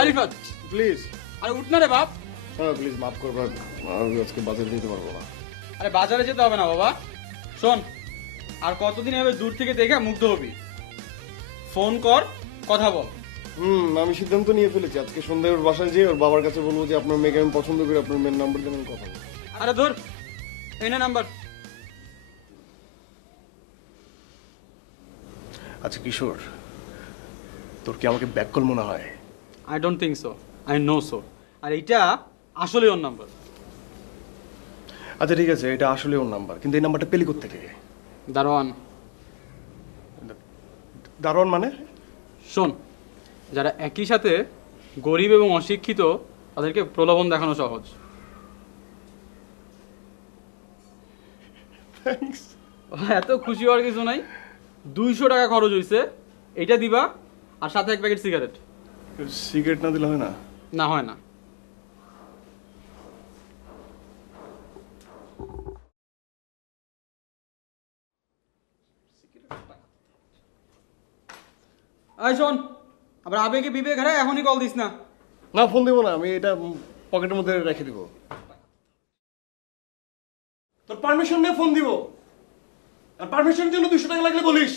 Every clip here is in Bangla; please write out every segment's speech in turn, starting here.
আরিফাত প্লিজ। আরে উঠ না রে বাপ। হ্যাঁ প্লিজ মাফ করবেন, আমি আজকে বাজারে যেতে পারবো না। আরে বাজারে যেতে হবে না বাবা, শোন আর কতদিন এভাবে দূর থেকে দেখে মুগ্ধ হবি। ফোন কর, কথা বল। আমি সিদ্ধান্ত নিয়ে ফেলেছি, আজকে সন্ধ্যায় ওর বাসায় যেয়ে ওর বাবার কাছে বলবো যে আপনার মেয়েকে আমি পছন্দ করি, আপনার মেয়ের নাম্বার দেন, আমি কথা বলবো। আরে ধর, এই না নাম্বার। আচ্ছা কিশোর, তোর কি আমাকে ব্যাক কল মনে হয়? I don't think so, I know so. আর এইটা আসলে ওর নাম্বার। আচ্ছা ঠিক আছে, এটা আসলে ওর নাম্বার, কিন্তু এই নাম্বারটা পেলি কোত্থেকে? দারোয়ান। দারোয়ান মানে? শোন, যারা একই সাথে গরিব এবং অশিক্ষিত তাদেরকে প্রলোভন দেখানো সহজ। এত খুশি হওয়ার কিছু নাই, 200 টাকা খরচ হয়েছে, এটা দিবা আর সাথে 1 প্যাকেট সিগারেট। সিগারেট না দিলে হয় না? না হয় না। আয় শোন, আবার আবেগে বিবেক হারায় এখনই কল দিস না। না ফোন দেবো না, আমি এটা পকেটের মধ্যে রেখে দিব। তোর পারমিশন নিয়ে ফোন দিব, আর পারমিশনের জন্য 200 টাকা লাগলে বলিস।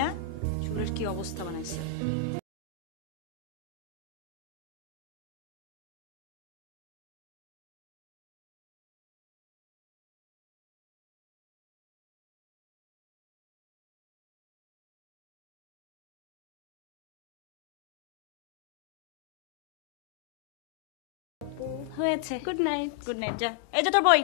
না চুলের কি অবস্থা বানাইছে। হয়েছে, গুড নাইট। গুড নাইট, যা। এই যে তোর বই।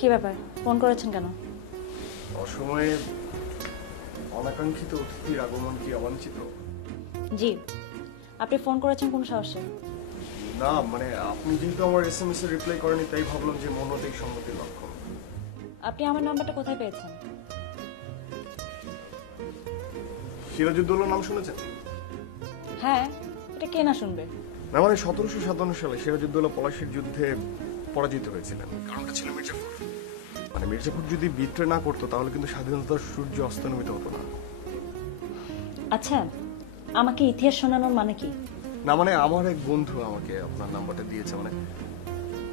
কি ব্যাপার, ফোন করেছেন কেন? অসময়ে অনাকাঙ্ক্ষিত অতিথির আগমন কি অবাঞ্ছিত? জি, আপনি ফোন করেছেন কোন সাহসে? না মানে আপনি যেহেতু আমার SMS এর রিপ্লাই করেনি, তাই ভাবলাম যে মনোদিক সম্মতির লক্ষণ। আপনি আমার নাম্বারটা কোথায় পেয়েছেন? সিরাজউদ্দৌলার নাম শুনেছেন? হ্যাঁ, এটা কে না শুনবে। না মানে 1757 সালে সিরাজউদ্দৌলা পলাশীর যুদ্ধে পরাজিত হয়েছিলেন। কারণটা ছিল মির্জাফর। মানে মির্জাফর যদি বিদ্রোহ না করতো তাহলে কিন্তু স্বাধীনতার সূর্য অস্তমিত হতো না। আচ্ছা, আমাকে ইতিহাস শোনানোর মানে কি? না মানে আমার এক বন্ধু আমাকে আপনার নাম্বারটা দিয়েছে, মানে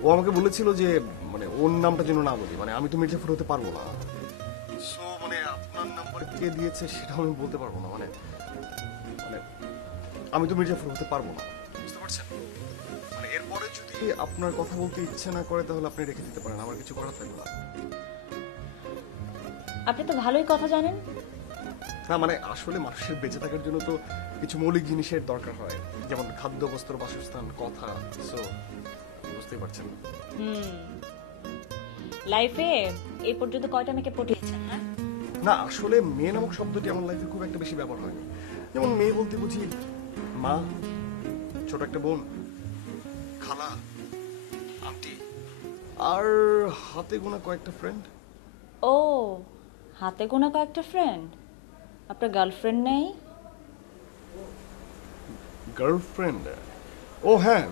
ও আমাকে বলেছিল যে মানে ওর নামটা যেন না বলি, মানে আমি তো মির্জাফর হতে পারবো না। সো মানে আপনার নাম্বারে কে দিয়েছে সেটা আমি বলতে পারবো না। মানে মানে আমি তো মির্জাফর হতে পারবো না, বুঝতে পারছেন? মানে এরপরে যদি আপনার কথা বলতে ইচ্ছে না করে তাহলে আপনি রেখে দিতে পারেন, আমার কিছু করার থাকবে না। আপনি তো ভালোই কথা জানেন। না মানে আসলে মানুষের বেঁচে থাকার জন্য তো কিছু মৌলিক জিনিসের দরকার হয়, যেমন খাদ্য, বস্ত্র, বাসস্থান, কথা। সো বুঝতেই পারছেন। লাইফে এই পর্যন্ত কয়টা মেয়েকে পটিয়েছেন? হ্যাঁ, না আসলে মেয়ে নামক শব্দটি আমার লাইফে খুব একটা বেশি ব্যবহার হয়নি। যেমন মেয়ে বলতে বুঝি মা, ছোট একটা বোন, খালা, আন্টি, আর হাতে গোনা কয়েকটা ফ্রেন্ড। ও, হাতে গোনা কয়েকটা ফ্রেন্ড। আপনার গার্লফ্রেন্ড নেই? গার্লফ্রেন্ড? ও হ্যাঁ,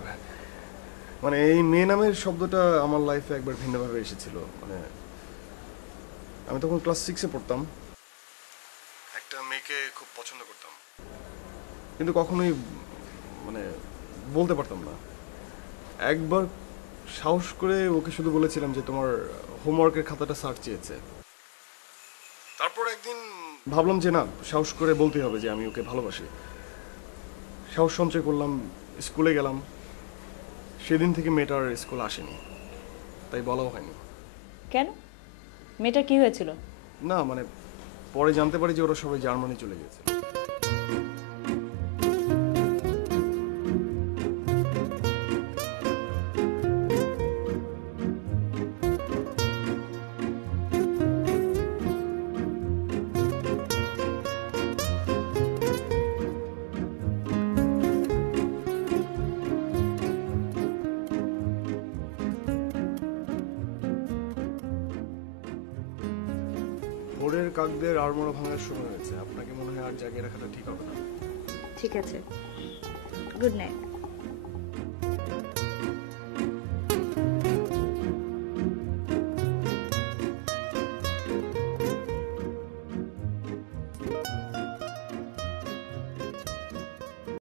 মানে এই মেয়ে নামের শব্দটা আমার লাইফে একবার ভিন্নভাবে এসেছিল। মানে আমি তখন ক্লাস 6-এ পড়তাম, একটা মেয়েকে খুব পছন্দ করতাম, কিন্তু কখনোই মানে বলতে পারতাম না। একবার সাহস করে ওকে শুধু বলেছিলাম যে তোমার হোমওয়ার্কের খাতাটা স্যার চেয়েছে। তারপর একদিন ভাবলাম যে না, সাহস করে বলতেই হবে যে আমি ওকে ভালোবাসি। সাহস সঞ্চয় করলাম, স্কুলে গেলাম। সেদিন থেকে মেয়েটার স্কুল আসেনি, তাই বলাও হয়নি। কেন? মেয়েটার কি হয়েছিল? না মানে পরে জানতে পারি যে ওরা সবাই জার্মানি চলে গেছে। ভোরের কাকদের আড়মোড়া ভাঙার সময় হয়েছে, আপনাকে মনে হয় আর জাগিয়ে রাখাটা ঠিক হবে না। ঠিক আছে, গুড নাইট।